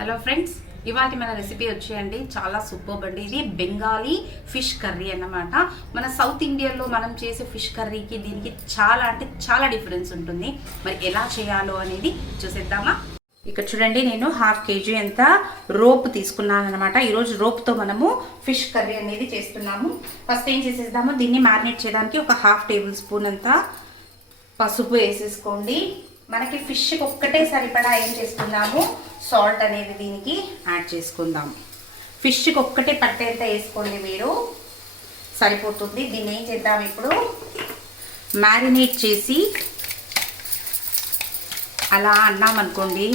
Hello friends, ఇవాళ మన recipe వచ్చేయండి చాలా సూపర్ అండి. ఇది బెంగాలీ ఫిష్ కర్రీ అన్నమాట. మన సౌత్ ఇండియాలో మనం చేసే ఫిష్ కర్రీకి దీనికి చాలా అంటే చాలా డిఫరెన్స్ ఉంటుంది. మరి ఎలా చేయాలో అనేది చూసేద్దామా. ఇక్కడ చూడండి, నేను 1/2 kg అంత రోప్ తీసుకున్నాను అనమాట. ఈరోజు రోప్తో మనము ఫిష్ కర్రీ అనేది చేస్తున్నాము. ఫస్ట్ ఏం చేసేద్దాము, దీన్ని మ్యారినేట్ చేయడానికి ఒక 1/2 tablespoon అంత పసుపు వేసేసుకోండి. మనకి ఫిష్కి ఒక్కటే సరిపడా ఏం చేసుకుందాము, సాల్ట్ అనేది దీనికి యాడ్ చేసుకుందాం. ఫిష్కి ఒక్కటే పట్టేంత వేసుకోండి మీరు, సరిపోతుంది. దీన్ని ఏం చేద్దాం, ఇప్పుడు మ్యారినేట్ చేసి అలా అన్నామనుకోండి,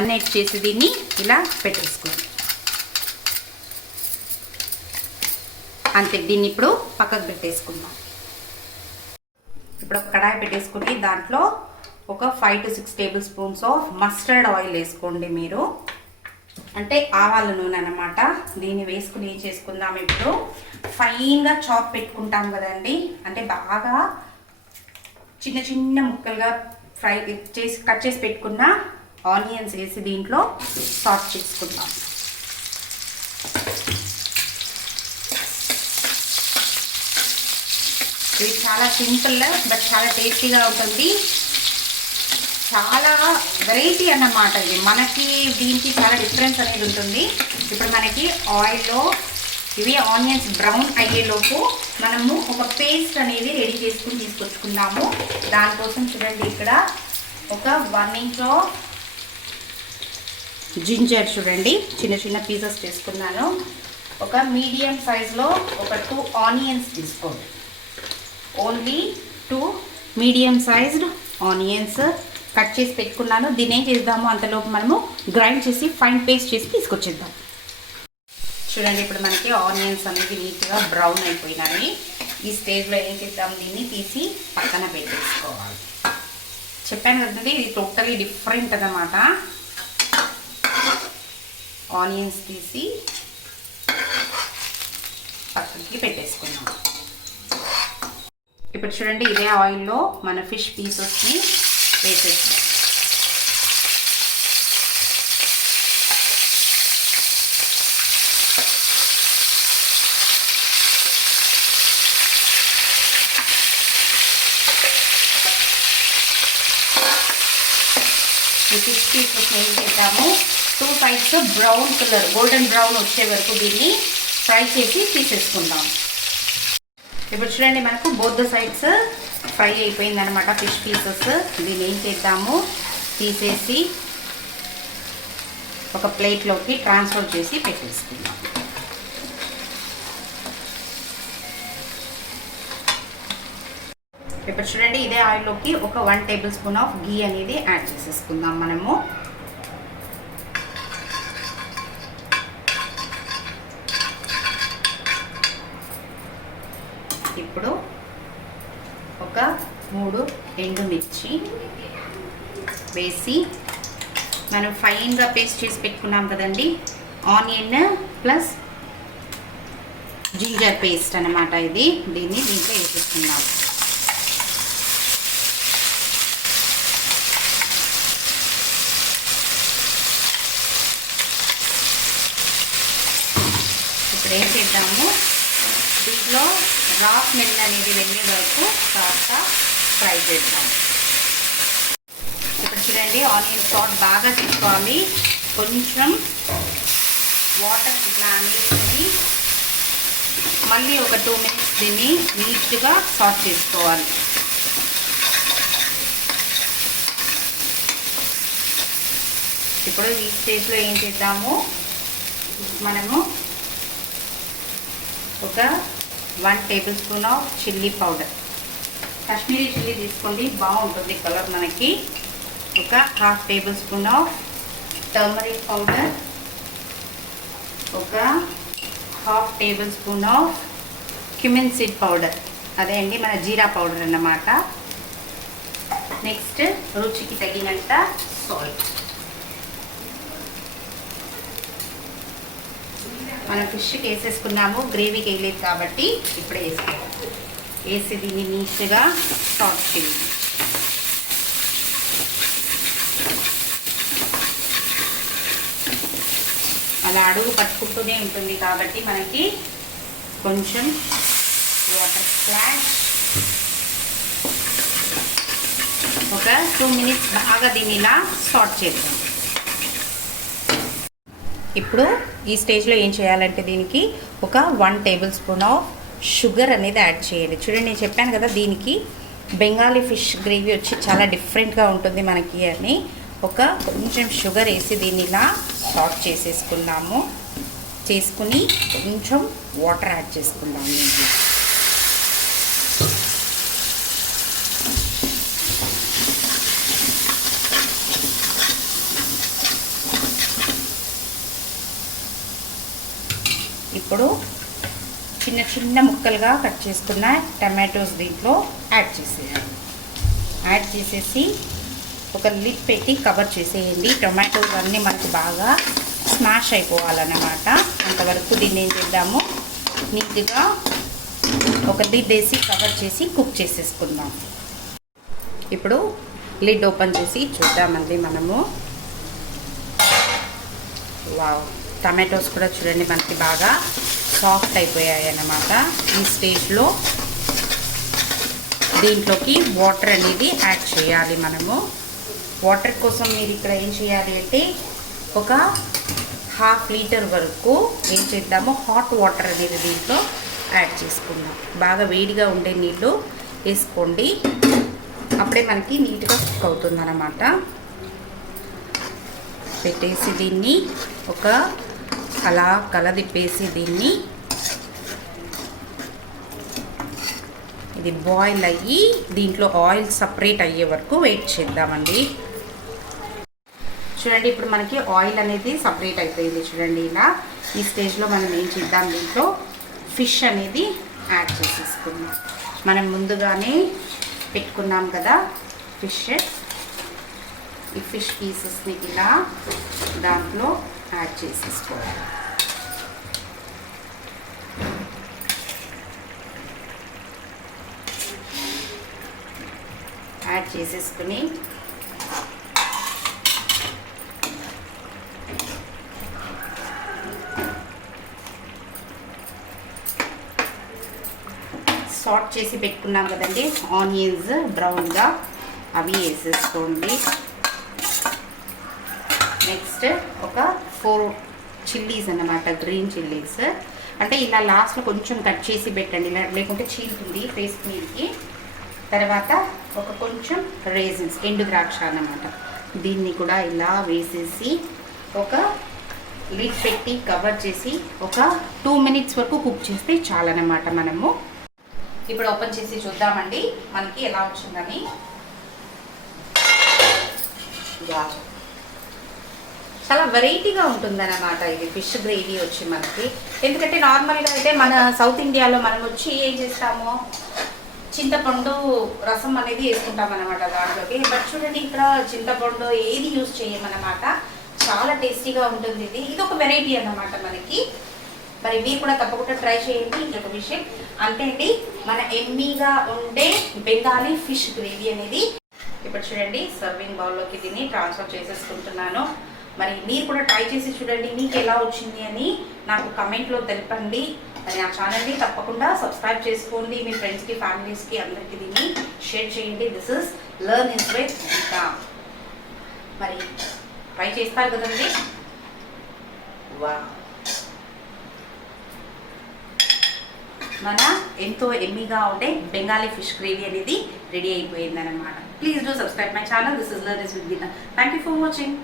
అన్నేట్ చేసి దీన్ని ఇలా పెట్టేసుకోండి. అంతే, దీన్ని ఇప్పుడు పక్కకు పెట్టేసుకుందాం. ఇప్పుడు ఒక కడాయి పెట్టేసుకుని దాంట్లో ఒక 5 to 6 tablespoons of mustard oil వేసుకోండి మీరు, అంటే ఆవాల నూనె అన్నమాట. దీన్ని వేసుకుని ఏం చేసుకుందాం, ఇప్పుడు ఫైన్గా చాప్ పెట్టుకుంటాం కదండి, అంటే బాగా చిన్న చిన్న ముక్కలుగా కట్ చేసి పెట్టుకున్న ఆనియన్స్ వేసి దీంట్లో సాట్ చేసుకుందాం. ఇది చాలా సింపుల్ బట్ చాలా టేస్టీగా ఉంటుంది. చాలా వెరైటీ అన్నమాట. ఇది మనకి దీనికి చాలా డిఫరెన్స్ అనేది ఉంటుంది. ఇప్పుడు మనకి ఆయిల్లో ఇవి ఆనియన్స్ బ్రౌన్ అయ్యేలోపు మనము ఒక పేస్ట్ అనేది రెడీ చేసుకుని తీసుకొచ్చుకుందాము. దానికోసం చూడండి, ఇక్కడ ఒక 1 inch ఆఫ్ జింజర్ చూడండి, చిన్న చిన్న పీసెస్ చేసుకున్నాను. ఒక మీడియం సైజులో ఒక 2 ఆనియన్స్ తీసుకోండి. Only 2 medium sized onions cut చేసి పెట్టుకున్నాను. దీన్ని ఏం చేద్దాము, అంతలోపు మనము గ్రైండ్ చేసి ఫైన్ పేస్ట్ చేసి తీసుకొచ్చేద్దాం. చూడండి, ఇప్పుడు మనకి ఆనియన్స్ అనేది నీట్గా బ్రౌన్ అయిపోయినాయి. ఈ స్టేజ్లో ఏం చేద్దాం, దీన్ని తీసి పక్కన పెట్టేసుకోవాలి. చెప్పాను కదండి, ఇది టోటలీ డిఫరెంట్ అన్నమాట. ఆనియన్స్ తీసి పక్కకి పెట్టేసుకున్నాం. ఇప్పుడు చూడండి, ఇదే ఆయిల్లో మన ఫిష్ పీసెస్ని వేసేస్తాం. ఈ ఫిష్ పీసెస్ని ఏం చేద్దాము, 2 sides brown colour golden brown వచ్చే వరకు దీన్ని ఫ్రై చేసి తీసేసుకుందాం. ఇప్పుడు చూడండి, మనకు బోత్ ద సైడ్స్ ఫ్రై అయిపోయింది అనమాట ఫిష్ పీసెస్. దీన్ని ఏం చేద్దాము, తీసేసి ఒక ప్లేట్లోకి ట్రాన్స్ఫర్ చేసి పెట్టేసుకుందాం. ఇప్పుడు చూడండి, ఇదే ఆయిల్లోకి ఒక 1 tablespoon ఆఫ్ గీ అనేది యాడ్ చేసేసుకుందాం మనము. ఇప్పుడు ఒక 3 ఎండుమిర్చి వేసి మనం ఫైన్గా పేస్ట్ చేసి పెట్టుకున్నాం కదండి, ఆనియన్ ప్లస్ జింజర్ పేస్ట్ అన్నమాట ఇది. దీన్ని దీంట్లో వేసేసుకున్నాం. ఇప్పుడు ఏం చేద్దాము, దీంట్లో రా స్మెల్ అనేది వెళ్ళే వరకు కాస్త ఫ్రై చేద్దాం. ఇప్పుడు చూడండి, ఆనియన్ సాట్ బాగా తీసుకోవాలి. కొంచెం వాటర్ ఇట్లా అనేసి మళ్ళీ ఒక 2 minutes దీన్ని నీట్గా సాట్ చేసుకోవాలి. ఇప్పుడు ఈ స్టేజ్లో ఏం చేద్దాము, మనము ఒక 1 tablespoon of chilli powder, Kashmiri chilli తీసుకోండి, బాగుంటుంది కలర్ మనకి. ఒక 1/2 tablespoon ఆఫ్ టర్మరిక్ పౌడర్, ఒక 1/2 tablespoon of cumin seed powder, అదే అండి మన జీరా పౌడర్ అన్నమాట. నెక్స్ట్ రుచికి తగినంత సాల్ట్. మనం ఫిష్కి వేసేసుకున్నాము, గ్రేవీకి వేయలేదు కాబట్టి ఇప్పుడే వేసుకోవాలి. వేసి దీన్ని నీట్గా సాట్ చేయండి. అలా అడుగు పట్టుకుంటూనే ఉంటుంది కాబట్టి మనకి కొంచెం వాటర్ స్ప్లాష్ ఒక 2 మినిట్స్ బాగా దీన్ని ఇలా సాట్ చేద్దాం. ఇప్పుడు ఈ స్టేజ్లో ఏం చేయాలంటే దీనికి ఒక 1 టేబుల్ స్పూన్ ఆఫ్ షుగర్ అనేది యాడ్ చేయండి. చూడండి, నేను చెప్పాను కదా దీనికి బెంగాలీ ఫిష్ గ్రేవీ వచ్చి చాలా డిఫరెంట్గా ఉంటుంది మనకి అని. ఒక కొంచెం షుగర్ వేసి దీన్ని ఇలా సాట్ చేసేసుకున్నాము. చేసుకుని కొంచెం వాటర్ యాడ్ చేసుకుందాము. ఇప్పుడు చిన్న చిన్న ముక్కలుగా కట్ చేసుకున్న టమాటోస్ దీంట్లో యాడ్ చేసేయాలి. యాడ్ చేసేసి ఒక లిడ్ పెట్టి కవర్ చేసేయండి. టొమాటోస్ అన్నీ మనకు బాగా స్మాష్ అయిపోవాలన్నమాట. అంతవరకు దీన్ని ఏం చేద్దాము, నీట్గా ఒక లిడ్ వేసి కవర్ చేసి కుక్ చేసేసుకుందాం. ఇప్పుడు లిడ్ ఓపెన్ చేసి చూద్దామండి మనము. వావ్, టమాటోస్ కూడా చూడండి మనకి బాగా సాఫ్ట్ అయిపోయాయి అన్నమాట. ఈ స్టేజ్లో దీంట్లోకి వాటర్ అనేది యాడ్ చేయాలి మనము. వాటర్ కోసం మీరు ఇక్కడ ఏం చేయాలి అంటే ఒక 1/2 లీటర్ వరకు ఏం చేద్దాము, హాట్ వాటర్ అనేది దీంట్లో యాడ్ చేసుకుందాం. బాగా వేడిగా ఉండే నీళ్ళు వేసుకోండి, అప్పుడే మనకి నీట్గా కుక్ అవుతుంది అన్నమాట. పెట్టేసి దీన్ని ఒక అలా కలదిప్పేసి దీన్ని ఇది బాయిల్ అయ్యి దీంట్లో ఆయిల్ సపరేట్ అయ్యే వరకు వెయిట్ చేద్దామండి. చూడండి, ఇప్పుడు మనకి ఆయిల్ అనేది సపరేట్ అయిపోయింది. చూడండి, ఇలా ఈ స్టేజ్లో మనం ఏం చేద్దాం, దీంట్లో ఫిష్ అనేది యాడ్ చేసేసుకుందాం. మనం ముందుగానే పెట్టుకున్నాం కదా ఫిష్, ఈ ఫిష్ పీసెస్ని ఇలా దాంట్లో యాడ్ చేసేసుకోవాలి. యాడ్ చేసేసుకుని సాట్ చేసి పెట్టుకున్నాం కదండి ఆనియన్స్ బ్రౌన్గా, అవి వేసేసుకోండి. నెక్స్ట్ ఒక 4 చిల్లీస్ అన్నమాట, గ్రీన్ చిల్లీస్. అంటే ఇలా లాస్ట్లో కొంచెం కట్ చేసి పెట్టండి, లేకుంటే చీలుతుంది ఫేస్ మీదకి. తర్వాత ఒక కొంచెం రేజిన్స్, ఎండు ద్రాక్ష అన్నమాట, దీన్ని కూడా ఇలా వేసేసి ఒక లిడ్ పెట్టి కవర్ చేసి ఒక 2 మినిట్స్ వరకు కుక్ చేస్తే చాలన్నమాట. మనము ఇప్పుడు ఓపెన్ చేసి చూద్దామండి మనకి ఎలా వచ్చిందని. చాలా వెరైటీగా ఉంటుందన్నమాట ఇది ఫిష్ గ్రేవీ వచ్చి మనకి. ఎందుకంటే నార్మల్గా అయితే మన సౌత్ ఇండియాలో మనం వచ్చి ఏం చేస్తాము, చింతపండు రసం అనేది వేసుకుంటాం అన్నమాట దాంట్లోకి. బట్ చూడండి, ఇక్కడ చింతపండు ఏది యూజ్ చేయమన్నమాట. చాలా టేస్టీగా ఉంటుంది ఇది. ఇది ఒక వెరైటీ అన్నమాట మనకి. మరి మీరు కూడా తప్పకుండా ట్రై చేయండి. ఇంకొక విషయం అంటే అండి, మన ఎమ్మీగా ఉండే బెంగాలీ ఫిష్ గ్రేవీ అనేది ఇప్పుడు చూడండి సర్వింగ్ బౌల్లోకి దీన్ని ట్రాన్స్ఫర్ చేసేసుకుంటున్నాను. మరి మీరు కూడా ట్రై చేసి చూడండి, మీకు ఎలా వచ్చింది అని నాకు కమెంట్లో తెలపండి. మరి నా ఛానల్ని తప్పకుండా సబ్స్క్రైబ్ చేసుకోండి. మీ ఫ్రెండ్స్కి, ఫ్యామిలీస్కి అందరికీ దీన్ని షేర్ చేయండి. This is learn in with Geeta. మరి ట్రై చేస్తారు కదండి. వా, మన ఎంతో ఎమ్మీగా ఉండే బెంగాలీ ఫిష్ గ్రేవీ అనేది రెడీ అయిపోయింది అన్నమాట. Please do subscribe my channel. This is learn in with Geeta. Thank you for watching.